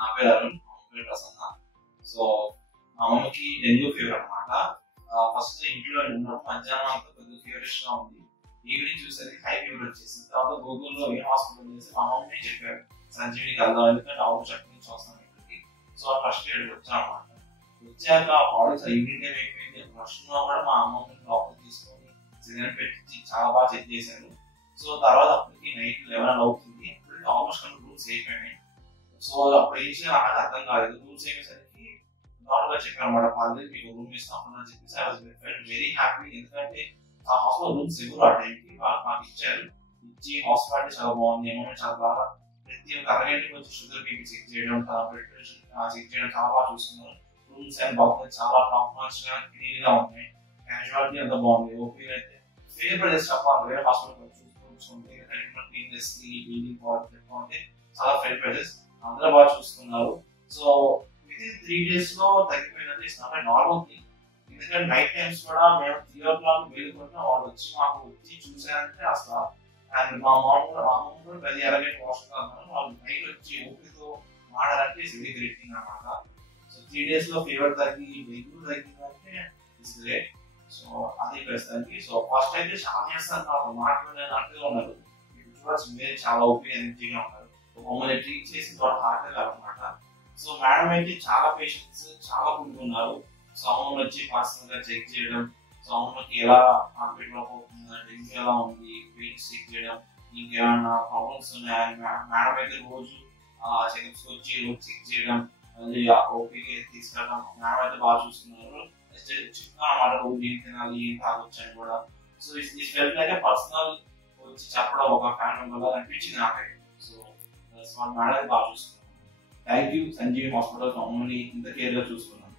నా పేరు అరుణ్, మా అమ్మ పేరు ప్రసన్న. సో మా అమ్మకి డెంగ్యూ ఫీవర్ అనమాట. ఫస్ట్ ఇంట్లో ఉన్నప్పుడు మధ్యాహ్నం అంతా కొద్దిగా ఫీవరిష్ గా ఉంది. ఈవినింగ్ చూసేది హై ఫీవర్ వచ్చేసింది. తర్వాత గూగుల్లో ఏ హాస్పిటల్ చేసి మా మమ్మీ చెప్పారు సంజీవినికి వెళ్దాం, ఎందుకంటే అవుట్ చెక్ నుంచి వస్తాను ఇక్కడికి. సో ఫస్ట్ ఇక్కడికి వచ్చాను అనమాట. వచ్చాక బాడీ ఈవినింగ్ టైం అయిపోయింది. ఫస్ట్ కూడా మా అమ్మని లోపల తీసుకొని సిగరెట్ పెట్టి చాలా బాగా చెక్ చేశారు. సో తర్వాత అప్పటికి నైట్ 11 అవుతుంది. అప్పటికి ఆల్మోస్ట్ కొన్ని రూల్స్ అయిపోయినాయి. సో అప్పుడు ఏం చేయాలి నాకు అర్థం కాలేదు. రూల్స్ అయిపోయేసరికి డాక్టర్ గారు చెప్పారు అనమాట, పర్లేదు మీకు రూమ్ ఇస్తాం అని చెప్పేసి ఐ వాజ్ వెరీ హ్యాపీ. ఎందుకంటే ఆ హాస్పిటల్ రూమ్స్ ఎవరు ఆ టైంకి మాకు ఇచ్చారు. ఇచ్చి హాస్పిటాలిటీ చాలా బాగుంది, ఏమో చాలా బాగా ప్రతి ఒక్క అరగంటకి వచ్చి షుగర్ బీపీ చెక్ చేయడం, బ్లడ్ ప్రెషర్ చెక్ చేయడం చాలా బాగా చూస్తున్నారు. రూమ్స్ అండ్ బాగుంది, చాలా టాప్ నాచ్ గా క్లీన్ గా ఉన్నాయి. క్యాజువాలిటీ అంతా బాగుంది. ఓపీ అయితే ఫేవర్ చెప్పాలి వేరే హాస్పిటల్ చూసుకుంటే క్లీన్నెస్ క్లీనింగ్ అంటే చాలా ఫేవర్ ప్రైజెస్ అందరూ బాగా చూస్తున్నారు. సో విత్ 3 days లో తగ్గిపోయినది. It's not normal thing. ఎందుకంటే నైట్ టైమ్స్ కూడా మేము 3 o'clock వెళ్ళుకుంటున్నా వాళ్ళు వచ్చి మాకు వచ్చి చూసారంటే అసలు. అండ్ మా అమ్మ కూడా ప్రతి అరగంట వాష్గా వాళ్ళు నైట్ వచ్చి ఓపికతో మాడాలంటే ఇట్స్ వెరీ గ్రేట్ థింగ్ అనమాట. సో 3 days లో ఫీవర్ తగ్గి డెంగ్యూ తగ్గిందంటే ఇట్స్ గ్రేట్. సో అది ప్రస్తుతానికి. సో ఫస్ట్ అయితే చాలా చేస్తారు మాట్లాడినట్టుగా ఉన్నారు. ఇప్పుడు చూడొచ్చు మీరే చాలా ఓపిక ఎనర్జీగా ఉన్నారు. మమ్మల్ని ట్రీట్ చేసిన తర్వాత హార్ట్ అనమాట. సో మేడం అయితే చాలా పేషెంట్స్ చాలా మంది ఉన్నారు. సో అమ్మని వచ్చి పర్సనల్ గా చెక్ చేయడం, సో అమ్మకి ఎలా హార్ట్ పోతుందా, డెంగ్యూ ఎలా ఉంది, వెయిట్ చెక్ చేయడం, ఇంకేమైనా ప్రాబ్లమ్స్ ఉన్నాయా మేడం అయితే రోజు చెకప్స్ వచ్చి చెక్ చేయడం, మళ్ళీ ఓపీకి తీసుకెళ్ళడం. మేడం అయితే బాగా చూస్తున్నారు. చిన్న అన్నమాట రోజు ఏం తినాలి ఏం తాగొచ్చు అని కూడా. So it's felt like personal వచ్చి చెప్పడం ఒక ఫ్యామిలీ మెంబర్ అనిపించింది నాకైతే. సో మేడం బాగా చూస్తున్నాను. థ్యాంక్ యూ సంజీవి హాస్పిటల్ మమ్మల్ని ఇంత కేర్ గా చూసుకున్నాను.